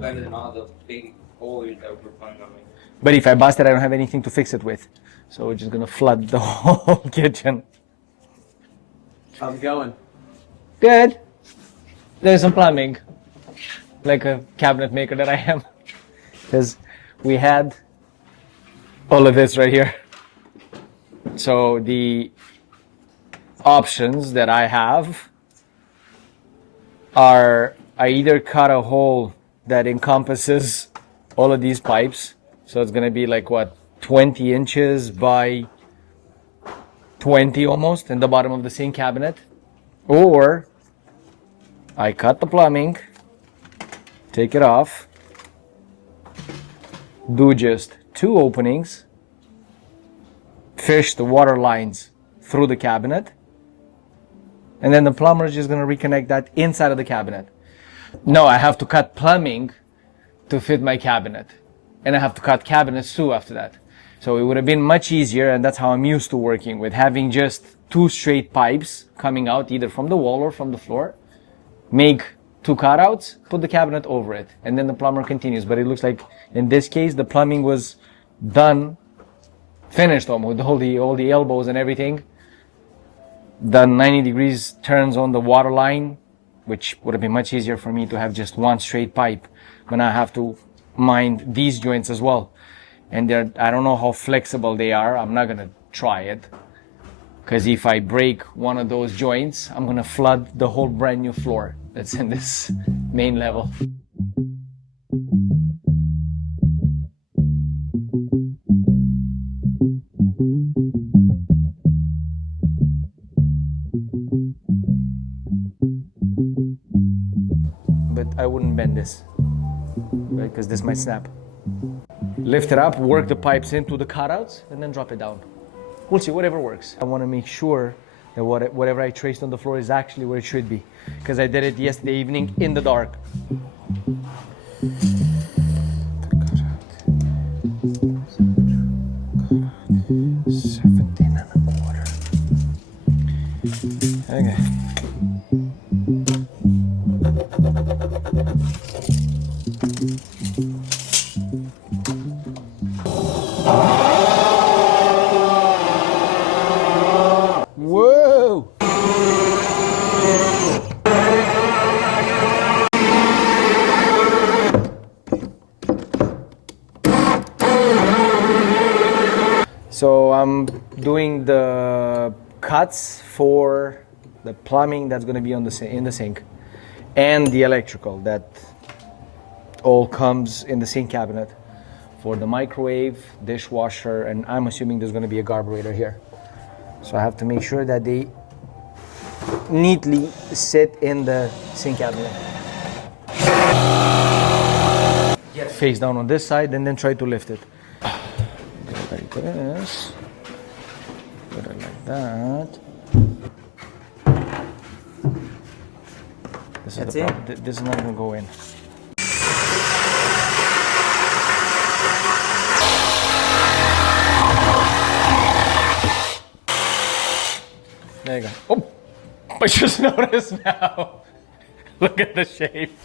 better than all the big holes that we're planning on making. But if I bust it, I don't have anything to fix it with. So we're just gonna flood the whole kitchen. How's it going? Good. There's some plumbing, like a cabinet maker that I am. Because we had all of this right here. So the options that I have are, I either cut a hole that encompasses all of these pipes. So it's gonna be like what, 20 inches by 20 almost in the bottom of the sink cabinet. Or I cut the plumbing, take it off, do just 2 openings, fish the water lines through the cabinet, and then the plumber is just going to reconnect that inside of the cabinet. No, I have to cut plumbing to fit my cabinet, and I have to cut cabinets too after that. So it would have been much easier, and that's how I'm used to working with, having just 2 straight pipes coming out either from the wall or from the floor, make 2 cutouts, put the cabinet over it, and then the plumber continues. But it looks like in this case the plumbing was done, finished almost, with all the elbows and everything, done 90 degrees turns on the water line, which would have been much easier for me to have just 1 straight pipe when I have to mind these joints as well. And I don't know how flexible they are. I'm not gonna try it, because if I break one of those joints, I'm gonna flood the whole brand new floor that's in this main level. But I wouldn't bend this, right? Because this might snap. Lift it up, work the pipes into the cutouts, and then drop it down. We'll see, whatever works. I want to make sure that whatever I traced on the floor is actually where it should be, because I did it yesterday evening in the dark. 17.25. Okay. Whoa! So I'm doing the cuts for the plumbing that's going to be in the sink, and the electrical that all comes in the sink cabinet, for the microwave, dishwasher, and I'm assuming there's going to be a carburetor here. So I have to make sure that they neatly sit in the sink cabinet. Face down on this side and then try to lift it. Do it like this. Put it like that. This is not going to go in. There you go. Oh, I just noticed now. Look at the shape.